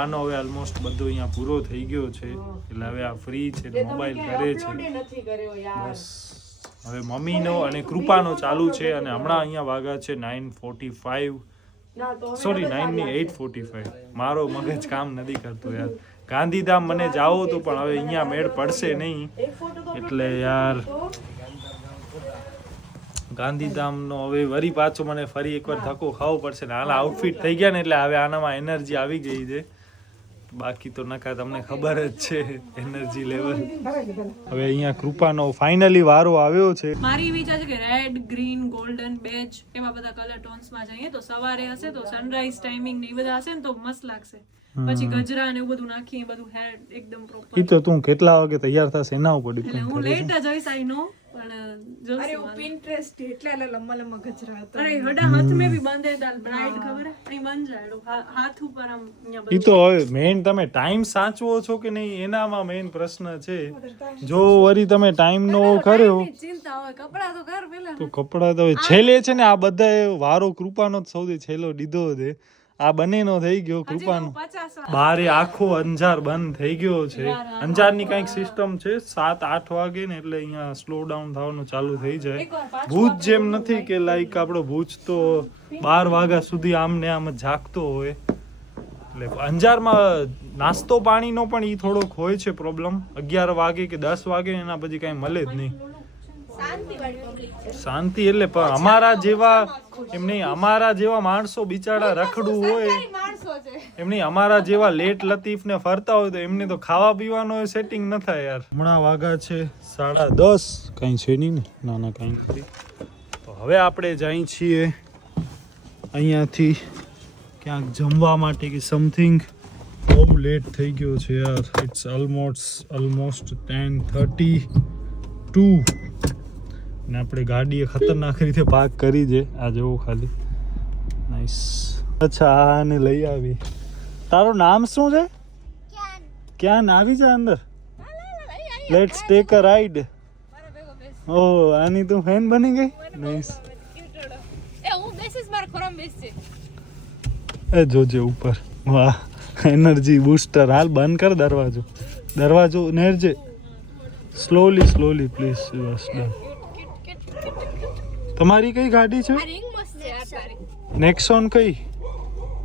આનો હવે ઓલમોસ્ટ બધો અહીંયા પૂરો થઈ ગયો છે, એટલે હવે આ ફ્રી છે, મોબાઈલ કરે છે બસ. હવે મમ્મીનો અને કૃપાનો ચાલુ છે, અને હમણાં અહીંયા વાગ્યા છે 9:45, સોરી 8:45. મારો મગજ કામ નથી કરતો યાર. ગાંધીધામ મને જાવો તો પણ હવે અહીંયા મેળ પડશે નહીં, એટલે યાર ગાંધીધામનો હવે વરી પાછો મને ફરી એકવાર ધક્કો ખાવો પડશે ને. હાલ આઉટફિટ થઈ ગયા ને એટલે હવે આનામાં એનર્જી આવી ગઈ છે, બાકી તો નકા તમને ખબર જ છે એનર્જી લેવલ. હવે અહીંયા કૃપાનો ફાઇનલી વારો આવ્યો છે. મારી વિચાર છે કે રેડ, ગ્રીન, ગોલ્ડન, બેજ એવા બધા કલર ટોન્સ માં જઈએ તો સવારે હશે તો સનરાઈઝ ટાઈમિંગ ને એ બધા હશે ને તો મસ્ત લાગશે. પછી ગજરા ને એવું બધું નાખી બધું હેર એકદમ પ્રોપર. ઈ તો તું કેટલા વાગે તૈયાર થશે એના ઉપર એટલે હું લેટ જ આવીશ, આઈ નો, પણ જો અરે હું પિન્ટરેસ્ટ એટલે લંબા લંબા ગજરા હતા. અરે હડા હાથ મે ભી બાંધે દાલ બ્રાઇડ ખબર હે અહીં બન જાય હાથ ઉપર આમ અહીંયા ઈ તો હવે મેઇન તમે ટાઈમ સાચવો છો કે નહીં એનામાં મેઇન પ્રશ્ન છે. જો વરી તમે ટાઈમ નો કર્યો ચિંતા હોય કપડા તો કર પેલા તો કપડા તો છેલ્લે છે ને, આ બધા વારો કૃપાનો જ સૌથી છેલ્લો દીધો છે. આ બંનેનો થઈ ગયો કૃપાનો. બારે આખો અંજાર બંધ થઈ ગયો છે. અંજારની કઈક સિસ્ટમ છે 7-8 વાગે ને એટલે અહીંયા સ્લો ડાઉન થવાનું ચાલુ થઈ જાય. ભુજ જેમ નથી કે લાઈક આપણો ભુજ તો 12 વાગ્યા સુધી આમ ને આમ જાગતો હોય. એટલે અંજારમાં નાસ્તો પાણીનો પણ ઈ થોડોક હોય છે પ્રોબ્લેમ. 11 વાગે કે 10 વાગે એના પછી કઈ મળે જ નહીં. શાંતિ એટલે પણ અમારા જેવા એમ નહીં, અમારા જેવા માણસો બિચારા રખડું હોય એમ નહીં, અમારા જેવા લેટ લતીફ ને ફરતા હોય તો એમને તો ખાવા પીવાનો સેટિંગ ન થાય યાર. હમણાં વાગા છે 10:30, કઈ છે નહીં ને, ના ના કઈ નથી. તો હવે આપણે જઈ છીએ અહીંયાથી ક્યાંક જમવા માટે કે સમથિંગ. બહુ લેટ થઈ ગયો છે યાર. ઇટ્સ ઓલમોસ્ટ 10:32 ને આપણે ગાડીએ ખતરનાક રીતે પાર્ક કરી છે. આ જોવો ખાલી, નાઈસ. અચ્છા આને લઈ આવી. તારું નામ શું છે? ક્યાં આવી જા અંદર. Let's take a ride. Oh આની તું ફેન બની ગઈ. નાઈસ. એ જોજે ઉપર. વાહ એનર્જી બૂસ્ટર. હાલ બંધ કર દરવાજો નેરજે. Slowly please. બસ ડન. તમારી કઈ ગાડી છે? નેક્સોન કઈ?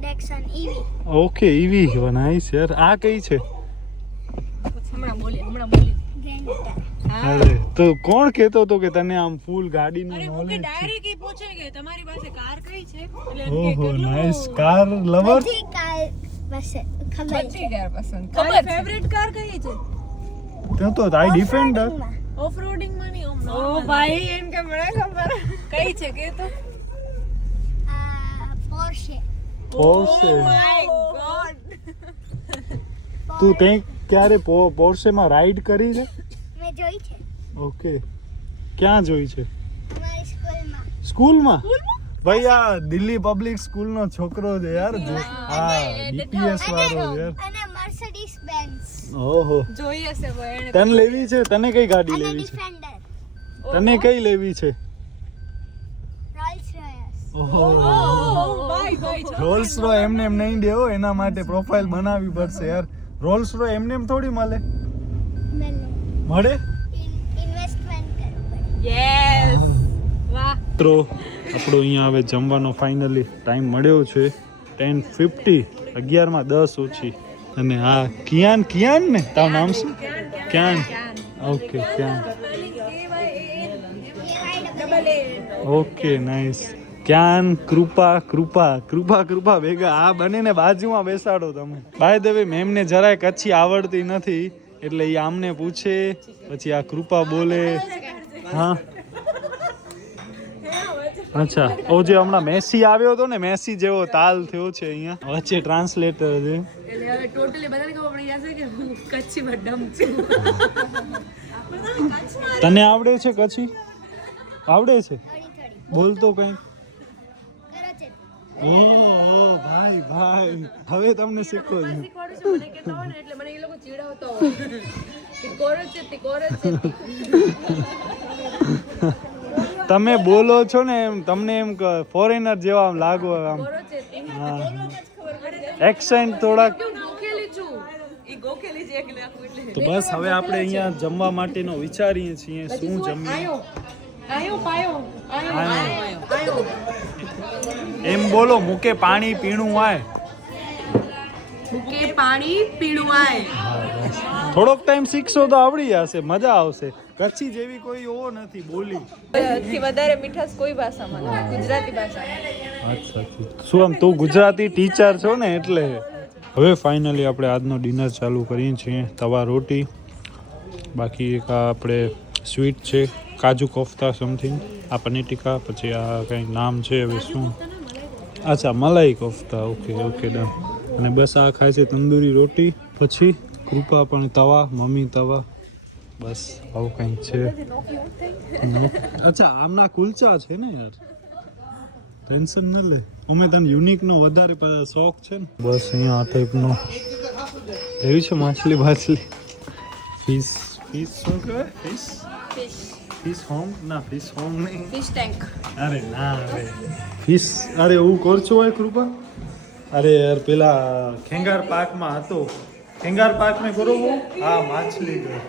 Nexon EV. Okay EV nice યાર. આ કઈ છે? હમણાં બોલી અરે તો કોણ કહેતો હતો કે તને આમ ફૂલ ગાડીનું નોલેજ છે? ડાયરેક્ટ ઈ પૂછે કે તમારી પાસે કાર કઈ છે, એટલે ઓહો નાઈસ. Car lover. બધી કાર બસ ખબર છે. કાર પસંદ. ખબર ફેવરિટ કાર કઈ છે? તો આઈ ડિફેન્ડર. ઓફ રોડિંગ માં નહીં ઓમ ઓ ભાઈ એમ કે મને ખબર કઈ છે કે તો પોર્શે. પોર્શે. My God. તું તે ક્યારે પોર્શે માં રાઈડ કરી છે? મેં જોઈ છે ઓકે. ક્યાં જોઈ છે? અમારી સ્કૂલમાં. સ્કૂલમાં? ભાઈ આ દિલ્હી પબ્લિક સ્કૂલ નો છોકરો છે યાર. હા ડીપીએસ વાળો યાર. અને મર્સિડીઝ બેન્ઝ. ઓહો જોઈએ છે ભાઈ એને. તને લેવી છે? તને કઈ ગાડી અને લેવી છે? ડિફેન્ડર. તને કઈ લેવી છે? Rolls Royce. ઓહો ભાઈ રોલ્સ રોય એમને એમ નહીં દેવો, એના માટે પ્રોફાઇલ બનાવવી પડશે યાર. રોલ્સ રોય એમને એમ થોડી મળે. મળે ઇન્વેસ્ટમેન્ટ કરવું પડે. યસ. વાહ. મિત્રો આપણો અહીંયા હવે જમવાનો ફાઇનલી ટાઈમ મળ્યો છે 10:50. 11:10 ઓછી. અને હા કિયાન ને તારું નામ શું? Kyan. Okay Kyan. Okay nice. Kyan Krupa ભેગા આ બંનેને બાજુમાં બેસાડો તમે. બાય ધ વે મેમને જરાય કચ્છી આવડતી નથી એટલે એ આમને પૂછે પછી આ કૃપા બોલે. હા અચ્છા. ઓ જે હમણાં મેસી આવ્યો હતો ને, મેસી જેવો તાલ થયો છે અહીંયા. વચ્ચે ટ્રાન્સલેટર છે. એટલે હવે ટોટલી બધાને ખબર પડી જશે કે હું કચ્છીમાં ડમ છું. તને આવડે છે કચ્છી? આવડે છે? થોડી બોલતો કઈ. કરો છે. ઓ ભાઈ હવે તમને શીખો છું. શીખવાડું છું મને કહેતા હોય ને એટલે મને એ લોકો ચીડાવતા હોય કે કોરો છે તમે બોલો છો ને એમ તમને એમ ફોરેનર જેવા આમ લાગો આમ. એક્સેન્ટ થોડાક. નાખેલું ગોખેલી છે એકલી આખું એટલે તો બસ હવે આપણે અહીંયા જમવા માટેનો વિચારીએ છીએ શું જમીએ. એમ બોલો મૂકે પાણી પીણું આય. કે પાણી પીણું આય. થોડોક ટાઈમ શીખશો તો આવડી જશે, મજા આવશે. કચ્છી જેવી કોઈ ઓ નથી બોલી. થી વધારે મીઠાશ કોઈ ભાષામાં નથી, ગુજરાતી ભાષામાં. અચ્છા, શું આમ તું ગુજરાતી ટીચર છો ને એટલે. હવે ફાઇનલી આપણે આજનો ડિનર ચાલુ કરીએ છીએ. તવા રોટી, બાકી એક આ આપણે સ્વીટ છે કાજુ કોફતા સમથિંગ, આ પનીર ટીકા, પછી આ કંઈક નામ છે હવે શું, અચ્છા મલાઈ કોફતા. Okay okay done. અને બસ આ ખાય છે તંદૂરી રોટી, પછી કૃપા પણ તવા, મમ્મી તવા, બસ આવું કંઈક છે. અચ્છા આમના કુલચા છે ને યાર, ટેન્શન ન લે. અમે તને યુનિકનો વધારે શોખ છે ને. બસ અહીંયા આ ટાઈપનો એવી છે માછલી બાછલી, ફિશ શું કહેવાય, ફિશ હોમ ના, ફિશ હોમ નહીં, ફિશ ટેન્ક. અરે ના અરે ફિશ, અરે એવું કરছো હોય કૃપા. અરે યાર પેલા ખેંગાર પાર્કમાં હતો, ખેંગાર પાર્ક મેં બરોબર, હા માછલી ઘર,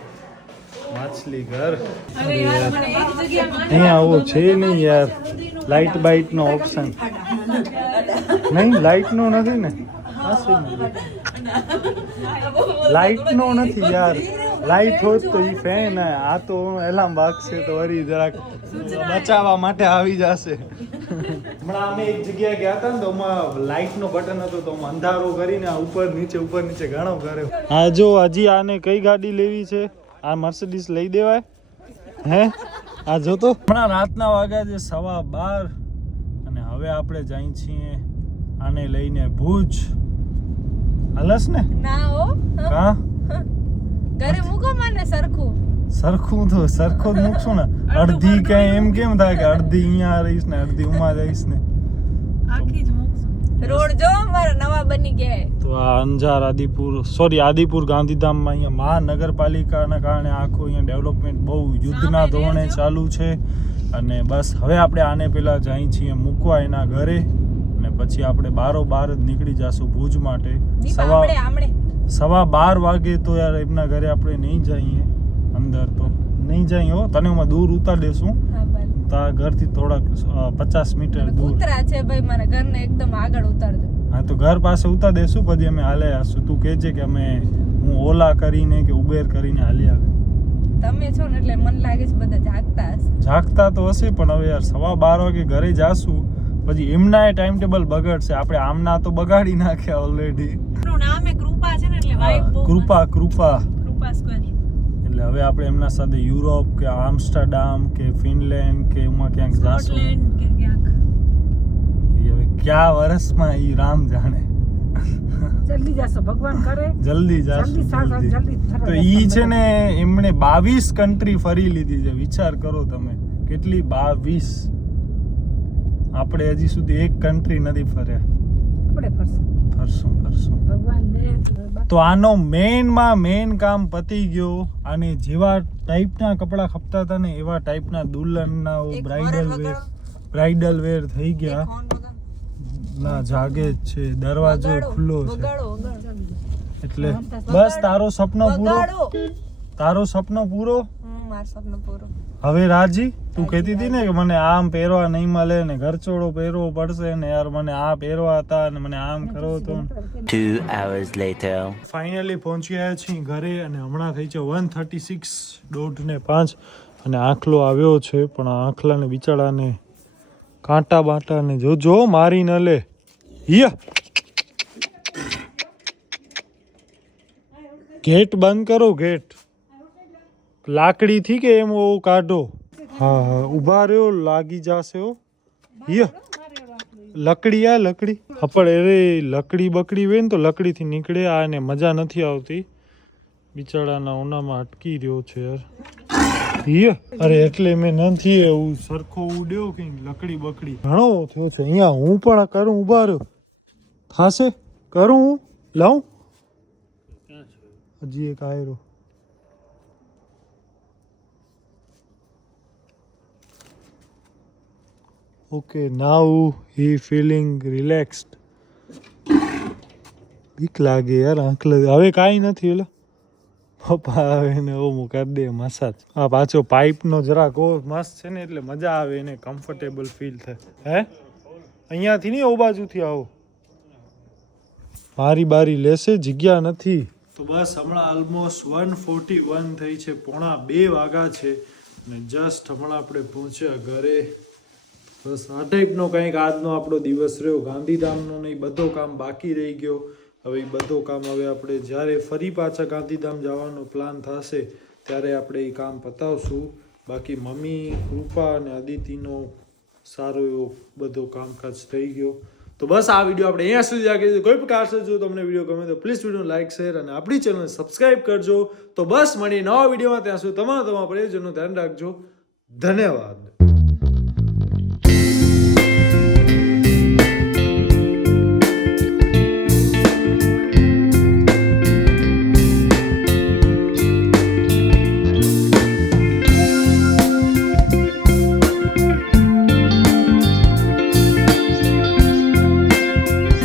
માછલી ઘર. અરે યાર મને એક જગ્યામાં અહીંયા આવું છે નહીં યાર, લાઇટ બાઇટ નો ઓપ્શન નહીં, લાઇટ નો નથી ને, લાઇટ નો નથી યાર. લાઇટ હોત તો એ ફેન, આ તો એલાર્મ વાગશે તો વળી જરાક બચાવવા માટે આવી જશે. હમણાં અમે એક જગ્યાએ ગયા હતા ને તો એમાં લાઇટ નો બટન હતો તો અંધારો કરીને ઉપર નીચે ઘણો કર્યો. હા જો હજી આને કઈ ગાડી લેવી છે, આ મર્સિડીઝ લઈ દેવાય હે. આ જો તો હમણાં રાતના વાગ્યા છે 12:15 અને હવે આપણે જઈ છીએ આને લઈને ભુજ. હાલસ ને ના હો, કા ઘરે મૂકો મને સરખું. સરખું તો સરખો જ મૂકશું ને. અડધી કઈ એમ કેમ થાય કે અડધી અહીંયા રહીશ ને અડધી ઉમાં રહીશ ને. આખી જ મૂકશું. રોડ જો મારા નવા બની ગયા. તો આ અંજાર આદિપુર ગાંધીધામમાં અહીંયા મહાનગરપાલિકાના કારણે આખું અહીંયા ડેવલપમેન્ટ બહુ યુદ્ધના ધોરણે ચાલુ છે. અને બસ હવે આપણે આને પેલા જઈ છીએ મૂકવા એના ઘરે, અને પછી આપણે 12:15 જ નીકળી જશું ભુજ માટે. 12:15 વાગે તો યાર એમના ઘરે આપણે નહીં જઈએ, અંદર તો નહીં જઈએ હો. તને હું દૂર ઉતાર દેશું, તારા ઘરથી થોડાક 50 મીટર દૂર. કૂતરા છે ભાઈ, મારા ઘરને એકદમ આગળ ઉતારજો. હા તો ઘર પાસે ઉતાર દેશું, પછી અમે હાલે આવશું. તું કહેજે કે હું ઓલા કરીને કે ઉબેર કરીને હાલી આવે. તમે છો ને એટલે મને લાગે છે બધા જાગતા હશે. જાગતા તો હશે પણ હવે યાર 12:15 વાગે ઘરે જાશું, પછી એમના ટાઈમ ટેબલ બગડશે. આપણે આમના તો બગાડી નાખ્યા ઓલરેડી. એનું નામ એ કૃપા છે ને એટલે વાઇબ બહુ કૃપા સ્ક્વેર. એટલે હવે આપણે એમના સાથે યુરોપ કે આમસ્ટરડામ કે ફિનલેન્ડ કે એમાં ક્યાંક જાશું. સ્કોટલેન્ડ કે ક્યાંક. એ હવે કયા વર્ષમાં ઈ રામ જાણે. જલ્દી જાશો ભગવાન કરે. જલ્દી જાશું. તો ઈ છે ને એમણે 22 કન્ટ્રી ફરી લીધી છે. વિચાર કરો તમે, કેટલી 22. આપણે હજી સુધી એક કન્ટ્રી નથી ફર્યા. આપણે ફરશું ફરશું. ભગવાન દે. તો આનો મેન કામ પતી ગયો. આને જેવા ટાઈપના કપડાં ખપતા હતા ને એવા ટાઈપના દુલ્હનના બ્રાઇડલ વેર થઈ ગયા. ના જાગે જ છે, દરવાજો ખુલ્લો છે. એટલે બસ તારો સપનો પૂરો. હવે રાજી, તું કહેતી હતી ને કે મને આમ પહેરવા નહીં મળે ને ઘરચોળો પહેરવો પડશે ને યાર, મને આ પહેરવા હતા ને મને આમ કરો તો. 2 hours later. ફાઇનલી પહોંચી ગયા છીએ ઘરે અને હમણાં થઈ છે 1:36, 4:05 અને આખલો આવ્યો છે. પણ આ આખલાને બિચારાને કાંટા બાંટા ને જો મારી ન લે. ગેટ બંધ કરો, ગેટ લાકડી થી કે એમ કાઢો. હા ઉભા રહ્યો, લાગી જશે. લકડી પણ અરે લકડી બકડી હોય ને તો લકડી થી નીકળે. આ એને મજા નથી આવતી, બિચારાના ઓનામાં અટકી રહ્યો છે યાર. અરે એટલે મેં નથી એવું સરખો ઉડ્યો કે લકડી બકડી ઘણો થયો છે અહીંયા. હું પણ કરું, ઉભા રહ્યો થાશે, કરું હું લાવું. હજી એક આયરો. Okay, now he feeling relaxed. બીક લાગે યાર આંખલે હવે કાંઈ નથી ઓલા પપ્પા આવે ને હું કરી દે મસાજ આ પાછો પાઇપનો જરાક મસ્ત છે ને એટલે મજા આવે એને કમ્ફર્ટેબલ ફીલ થાય હે અહીંયાથી નહીં ઓ બાજુથી આવો બારી લેશે જગ્યા નથી તો બસ હમણાં ઓલમોસ્ટ 1:41 થઈ છે 1:45 વાગ્યા છે ને જસ્ટ હમણાં આપણે પહોંચ્યા ઘરે બસ આ ટાઈપનો કંઈક આજનો આપણો દિવસ રહ્યો ગાંધીધામનો નહીં બધો કામ બાકી રહી ગયો હવે એ બધો કામ હવે આપણે જ્યારે ફરી પાછા ગાંધીધામ જવાનો પ્લાન થશે ત્યારે આપણે એ કામ પતાવશું બાકી મમ્મી કૃપા અને અદિતિનો સારો એવો બધો કામકાજ થઈ ગયો તો બસ આ વિડીયો આપણે અહીંયા સુધી રાખીશું કોઈ પ્રકાર છે જો તમને વિડીયો ગમે તો પ્લીઝ વિડીયો લાઈક શેર અને આપણી ચેનલને સબસ્ક્રાઈબ કરજો તો બસ મળીએ નવા વિડીયોમાં ત્યાં સુધી તમારા પરિજનનું ધ્યાન રાખજો ધન્યવાદ